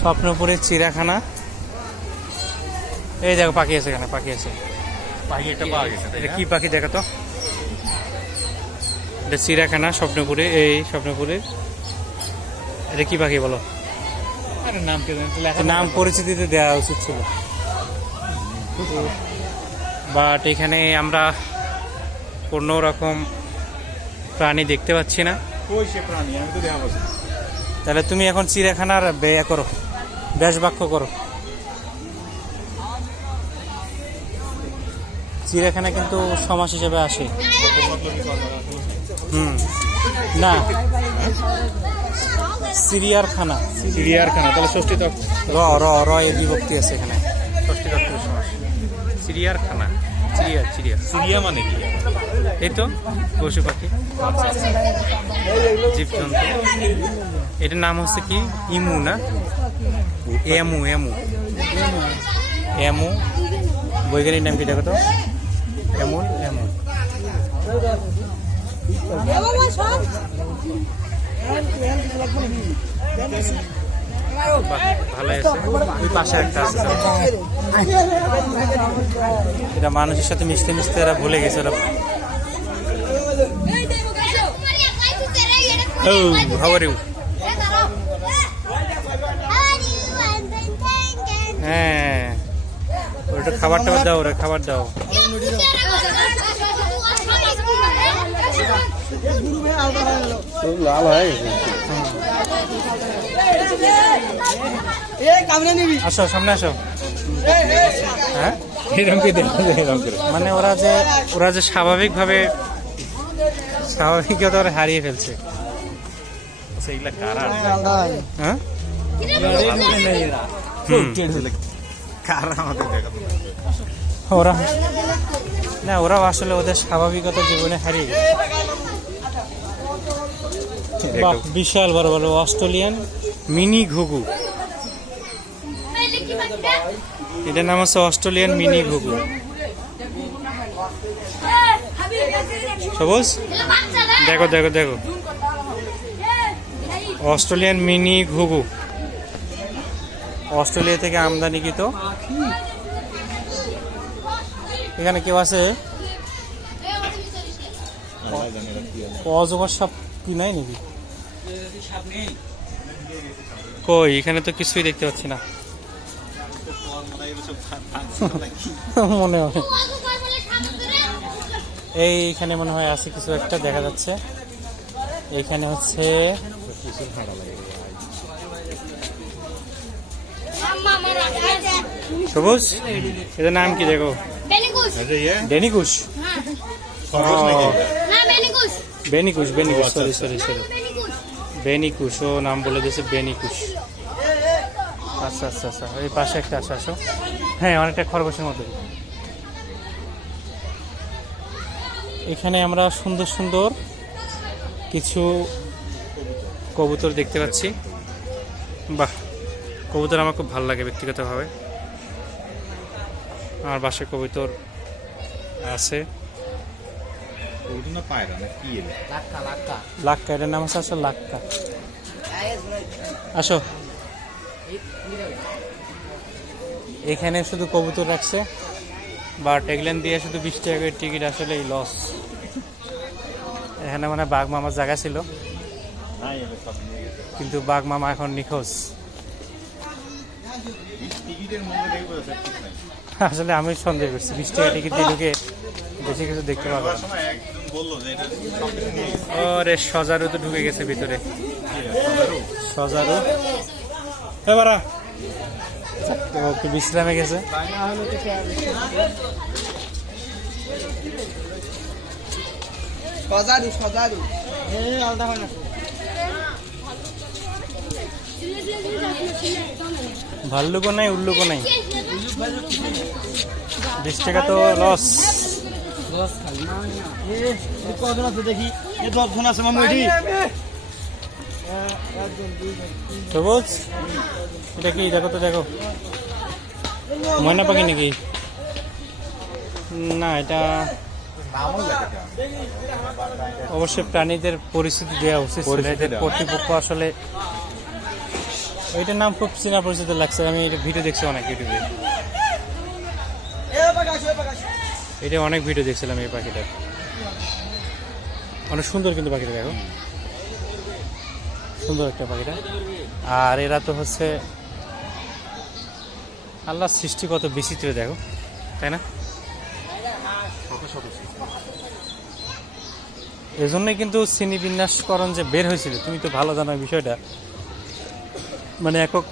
স্বপ্নপুরের চিড়িয়াখানা। এই দেখো পাখি আছে, এখানে পাখি আছে। পাখি একটা পাওয়া গেছে। এটা কি পাখি দেখো তো? এটা চিড়িয়াখানা স্বপ্নপুরে, এই স্বপ্নপুরের। এটা কি পাখি বলো? আরে নাম কি জানি, নাম পরিচিতিতে দেওয়া উচিত ছিল, বাট এখানে আমরা কোনো রকম প্রাণী দেখতে পাচ্ছি না। ওই সে প্রাণী আমি তো দেখা পাচ্ছি। তাহলে তুমি এখন চিড়িয়াখানার ব্যয় করো, ব্যাস বাক্য করো। চিড়িয়াখানা কিন্তু সমাজ হিসেবে আসে। না, চিড়িয়াখানা। চিড়িয়াখানা তাহলে ষষ্ঠী তো র র র এর বিভক্তি আছে এখানে, ষষ্ঠী তৎপুরুষ সমাস। চিড়িয়াখানা, চিড়িয়া চিড়িয়া চিড়িয়া মানে কি? এই তো পশু পাখি, জীবজন্তু। এটার নাম হচ্ছে কি? ইমু না, এমু। এমু এমু বৈজ্ঞানিক নাম কি দেখো তো? এমুল এমু। ভালো আছে। ওই পাশে একটা আছে, এটা মানুষের সাথে মিশতে মিশতে এরা ভুলে গেছে। ওরা how are you? হ্যাঁ, ওটা খাবার টাবার দাও, ওরা খাবার দাও। লাল হয়। আসো, সামনে আসো। হ্যাঁ, এরকম কি দেখো, এরকম করে মানে ওরা যে স্বাভাবিকতা ওরা হারিয়ে ফেলছে। সেইগুলা কারা? হ্যাঁ, কারা আমাদের দেখা? ওরা না, ওরা আসলে ওদের স্বাভাবিকতা জীবনে হারিয়ে গেছে। বাহ, বিশাল বড় বড় অস্ট্রেলিয়ান মিনি ঘুঘু। এটার নাম হচ্ছে অস্ট্রেলিয়ান মিনি ঘুঘু। সবুজ, দেখো দেখো দেখো, অস্ট্রেলিয়ান মিনি ঘুঘু, অস্ট্রেলিয়া থেকে আমদানিকৃত। এখানে কেউ আছে? অজগর সাপ কি নাই নাকি? কই, এখানে তো কিছুই দেখতে পাচ্ছি না। মনে হয় এইখানে মনে হয় আছে কিছু একটা দেখা যাচ্ছে। এইখানে হচ্ছে সবুজ, এটার নাম কি দেখো? ডেনিকুশ। বেনিকুশ, বেনিকুশ, সরি সরি সরি, বেনিকুশ। ও নাম বলে দিয়েছে বেনিকুশ। আচ্ছা আচ্ছা আচ্ছা, এই পাশে একটা আছে, আসো। হ্যাঁ, অনেকটা খরগোশের মতো। এখানে আমরা সুন্দর সুন্দর কিছু কবুতর দেখতে পাচ্ছি। বাহ, কবুতর আমার খুব ভালো লাগে ব্যক্তিগতভাবে। আমার বাসায় কবুতর আছে। লাক্কা, এটার নাম আছে আসলে লাক্কা। আসো, এখানে শুধু কবুতর রাখছে, বাট এগুলেন দিয়ে শুধু 20 টাকা করে টিকিট, আসলে এই লস। এখানে মানে বাঘ মামার জায়গা ছিল, কিন্তু বাঘ মামা এখন নিখোঁজ। আসলে আমি সন্দেহ করছি 20 টাকা টিকিট দিয়ে ঢুকে বেশি কিছু দেখতে পাবো। ওরে সজারু তো ঢুকে গেছে ভিতরে। সজারু এবার ওকে বিশ্রামে গেছে। ভাল্লুকও নাই, উল্লুকও নাই। 20 টাকা তো লস। দেখি 10 জন আছে মামু। সবুজ, এটা কি দেখো তো, দেখো ময়না পাখি নাকি? না, এটা অবশ্যই প্রাণীদের পরিস্থিতি দেওয়া উচিত। এদের কর্তৃপক্ষ আসলে ওইটার নাম খুব চেনা পরিচিত লাগছে, আমি এটা ভিডিও দেখছি অনেক ইউটিউবে, এটা অনেক ভিডিও দেখছিলাম এই পাখিটার, অনেক সুন্দর কিন্তু পাখিটা, দেখো সুন্দর একটা পাখিটা। আর এরা তো হচ্ছে আল্লাহর সৃষ্টি কত বিচিত্র দেখো, তাই না? এজন্যই কিন্তু শ্রেণীবিন্যাসকরণ যে বের হয়েছিল, তুমি তো ভালো জানো এই বিষয়টা, মানে একক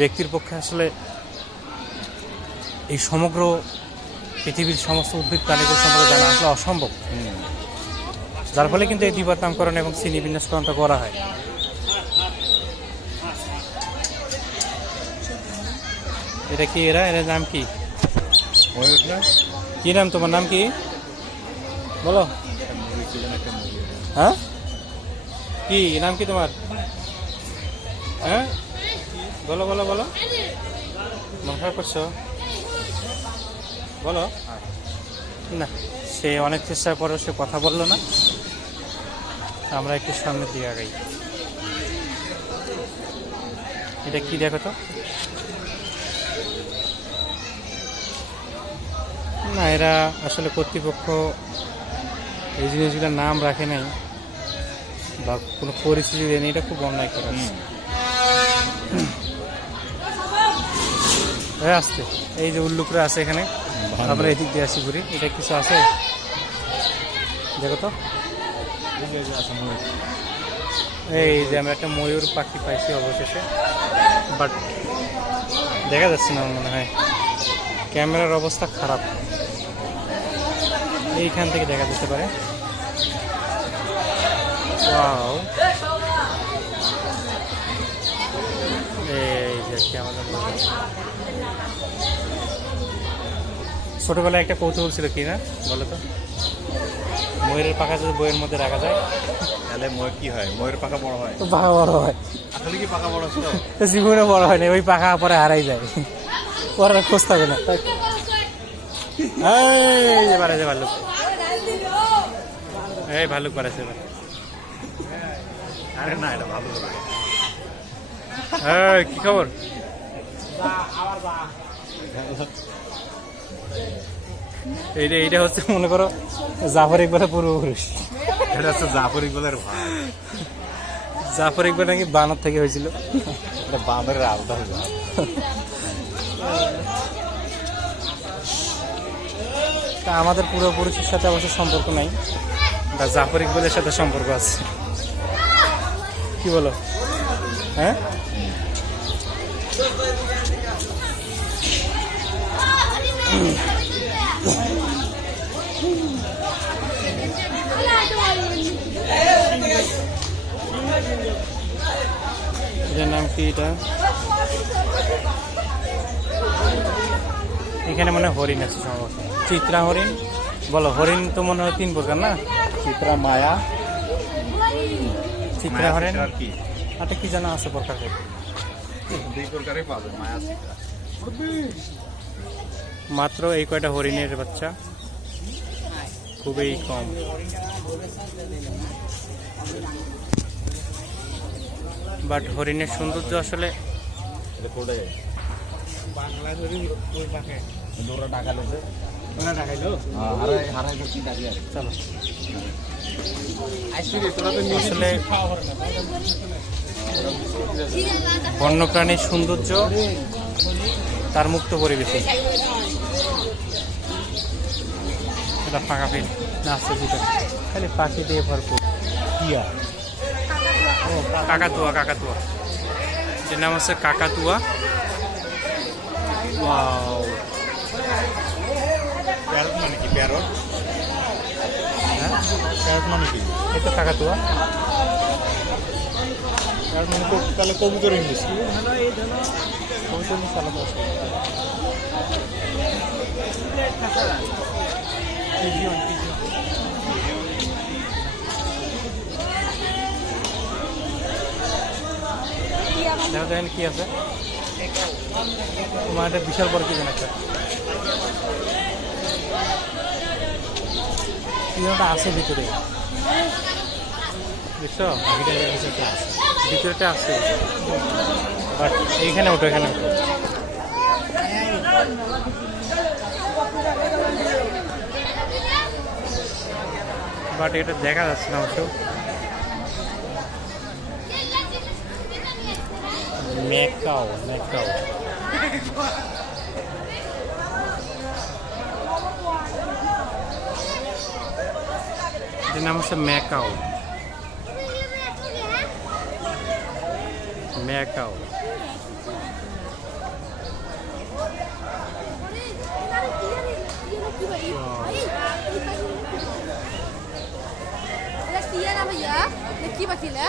ব্যক্তির পক্ষে আসলে এই সমগ্র পৃথিবীর সমস্ত উদ্ভিদ প্রাণীগুলো সম্পর্কে জানা আসলে অসম্ভব, যার ফলে কিন্তু এই দ্বিপাত নামকরণ এবং শ্রেণীবিন্যাসকরণটা করা হয়। এটা কি এরা নাম কি? কি নাম তোমার, নাম কি বলো? হ্যাঁ কি নাম কি তোমার? হ্যাঁ বলো বলো বলো, মন খারাপ করছো বলো না। সে অনেক চেষ্টার পরেও সে কথা বললো না। আমরা একটু সামনের দিকে আগাই। এটা কি দেখো তো? না, এরা আসলে কর্তৃপক্ষ এই জিনিসগুলোর নাম রাখে নাই বা কোনো পরিস্থিতি দেয়নি, এটা খুব অন্যায় করে আসছে। এই যে উল্লুকরা আছে এখানে, আমরা এদিক দিয়ে আসি ঘুরি, এটা কিছু আছে দেখো তো। এই যে আমরা একটা ময়ূর পাখি পাইছি অবশেষে, বাট দেখা যাচ্ছে না মনে হয়, ক্যামেরার অবস্থা খারাপ, এইখান থেকে দেখা যেতে পারে। ওয়াও, এই যে আমাদের ছোটবেলায় একটা কৌতূহল ছিল, কি না বলো তো, ময়ূরের পাখা যদি বইয়ের মধ্যে রাখা যায় তাহলে ময়ূর কি হয়? ময়ূর পাখা বড় হয়? পাখা বড় হয়। আসলে কি পাখা বড় ছিল? জীবনে বড় হয় না, ওই পাখা পরে হারাই যায়, পরে খোঁজ থাকে না। এই যে বাড়াইছে ভাল্লুক, এই ভাল্লুক বাড়াইছে। আরে না, এটা ভালো কি খবর? এইটা হচ্ছে মনে করো জাফর ইকবালের পূর্বপুরুষ। এটা হচ্ছে জাফর ইকবালের ভাই। জাফর ইকবাল নাকি বানর থেকে হয়েছিল, এটা বানরের আলাদা হয়ে যায়। তা আমাদের পূর্বপুরুষের সাথে অবশ্য সম্পর্ক নাই, বা জাফর ইকবালের সাথে সম্পর্ক আছে, কি বলো? হ্যাঁ, এটার নাম কি? এটা এখানে মনে হয় হরিণ আছে সম্ভবত, চিত্রা হরিণ। বলো, হরিণ তো মনে হয় 3 প্রকার না? চিত্রা, মায়া, চিত্রা হরিণ আর কি একটা কি জানা আছে প্রকার, 2 প্রকারই পাবে, মায়া চিত্রা। মাত্র এই কয়টা হরিণের বাচ্চা, খুবই কম। বাট হরিণের সৌন্দর্য আসলে চলো আসলে বন্যপ্রাণীর সৌন্দর্য তার মুক্ত পরিবেশে। এটা ফাঁকা ফিল না আসছে ভিতরে, খালি পাখি দিয়ে ভরপুর। টিয়া, ও কাকাতুয়া, কাকাতুয়া, এর নাম হচ্ছে কাকাতুয়া। ওয়াও, প্যারট মানে কি? প্যারট? হ্যাঁ, প্যারট মানে কি? এই তো কাকাতুয়া। প্যারট মানে তাহলে কবুতর ইংলিশ। কবুতর আলাদা আছে। দেখো দেখেন কি আছে, তোমার একটা বিশাল বড় কি যেন একটা আছে ভিতরে, বুঝছো? ভিতরেটা আছে। বাট এইখানে ওঠো, এখানে ওঠো। বাট এটা দেখা যাচ্ছে না অবশ্য। Macaw, macaw. এটার নাম হচ্ছে ম্যাকাও, ম্যাকাও।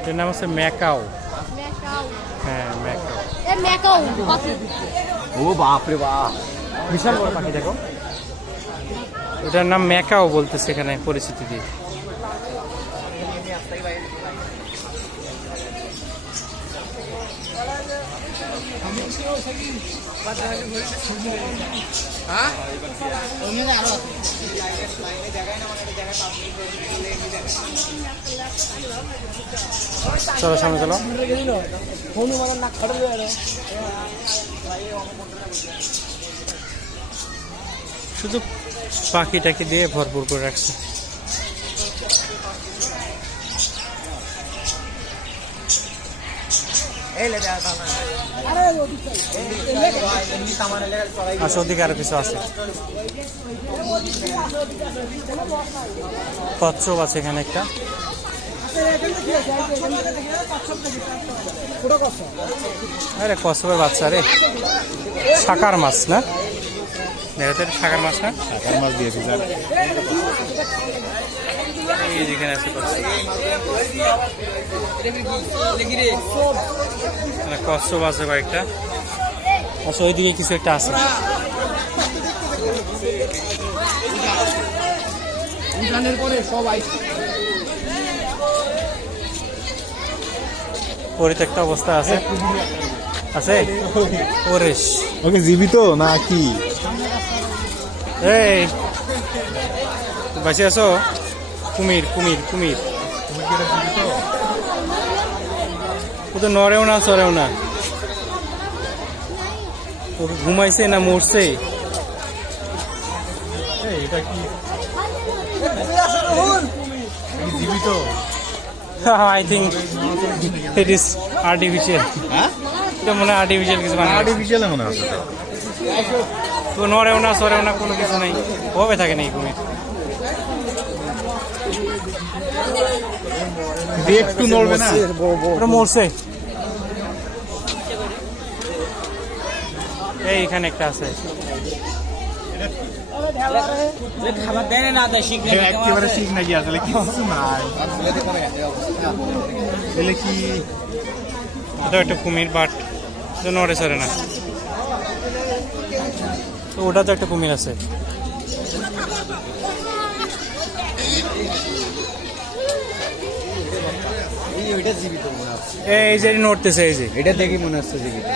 এটার নাম হচ্ছে ম্যাকাও। হ্যাঁ, ম্যাকাও। ও বাপ রে বাপ, বিশাল বড় পাখি দেখো। এটার নাম ম্যাকাও বলতেছে এখানে পরিচিতি দিয়ে। চলো সামনে চলো। শুধু পাখিটাকে দিয়ে ভরপুর করে রাখছে। আচ্ছা, ওদিকে আরো কিছু আছে, কচ্ছপ আছে এখানে একটা। আরে কচ্ছপের বাচ্চা রে, শাকার মাছ না? শাকার মাছ না? শাকার মাছ দিয়েছে স্যার। এই যেখানে আছে কচ্ছপ আছে কয়েকটা। আচ্ছা, ওইদিকে কিছু একটা আছে। পরিত্যক্ত অবস্থা আছে, আছে ওরেশ। ওকে জীবিত না কি? এই বাঁচে আছো? কুমির, কুমির, কুমির। ও তো নড়েও না চড়েও না। ওকে ঘুমাইছে না মরছে? এটা কি জীবিত? I think it is artificial. হ্যাঁ, এটা মনে হয় আর্টিফিশিয়াল কিছু বানানো। আর্টিফিশিয়াল মনে হচ্ছে তো। তো নড়েও না চড়েও না, কোনো কিছু নেই, হবে থাকে না এই কুমির। একটু নড়বে না, ওটা মরছে। এইখানে একটা আছে। একেবারে ঠিক নাকি? আসলে কিছু নাই। এলে কি এটা একটা কুমির, বাট নড়ে চড়ে না। তো ওটা তো একটা কুমির আছে। এই যে নড়তেছে, এই যে এটা দেখি মনে হচ্ছে জীবিত।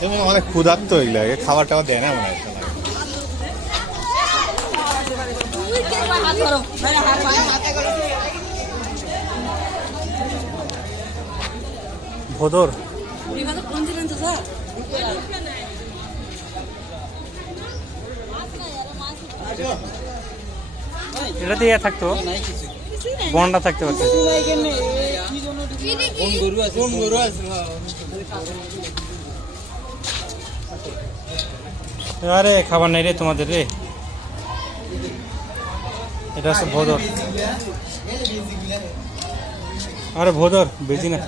তুমি অনেক ক্ষুধার্ত, এগুলা খাবার টাবার দেয় না মনে হয়। ভোদর। এটাতে ইয়ে থাকতো, বন্ডা থাকতে পারতো। আরে খাবার নাই রে তোমাদের রে। এটা হচ্ছে ভোদর। আরে ভোদর বেশি না।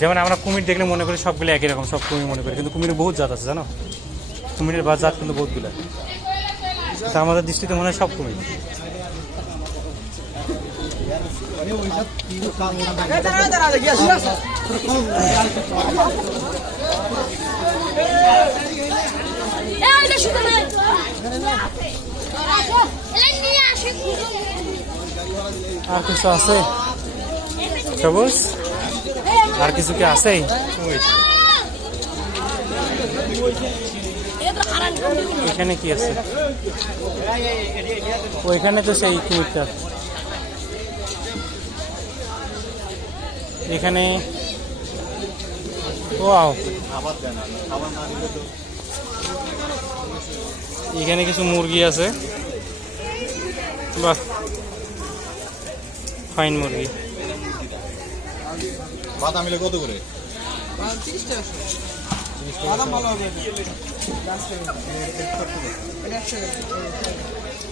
যেমন আমরা কুমির দেখলে মনে করি সবগুলো একই রকম, সব কুমির মনে করি, কিন্তু কুমিরের বহুত জাত আছে জানো। কুমিরের জাত কিন্তু বহুতগুলো। তা আমাদের দৃষ্টিতে মনে হয় সব কুমির। আর কিছু আছে সবুজ? আর কিছু কি আছে? এখানে কি আছে? ওইখানে তো সেই কুমিরটা। এখানে ওয়াও, এখানে কিছু মুরগি আছে, বাহ ফাইন মুরগি। বাদাম এলে কত করে?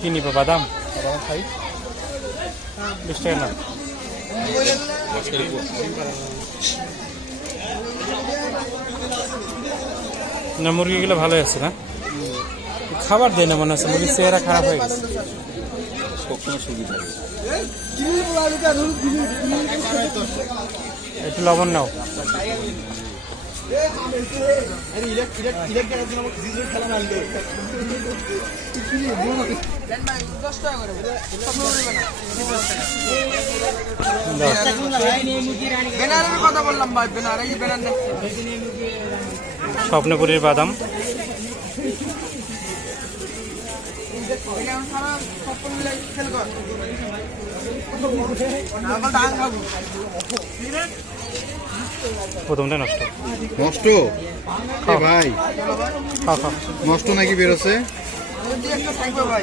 কি নিবা বাদাম? বাদাম খাই 20 টাকা না? না মুরগিগুলো ভালোই আছে না, খাবার দেয় না মনে হচ্ছে, মুরগির চেহারা খারাপ হয়ে গেছে। সবসময় সুবিধা। একটু লবণ নাও। কথা বললাম ভাই, বেনার এই বেনার স্বপ্নপুরীর বাদাম, প্রথমটা নষ্ট। নষ্ট? খাও। ভাই খাও খাও। নষ্ট নাকি বেরোছে? থাকবে ভাই।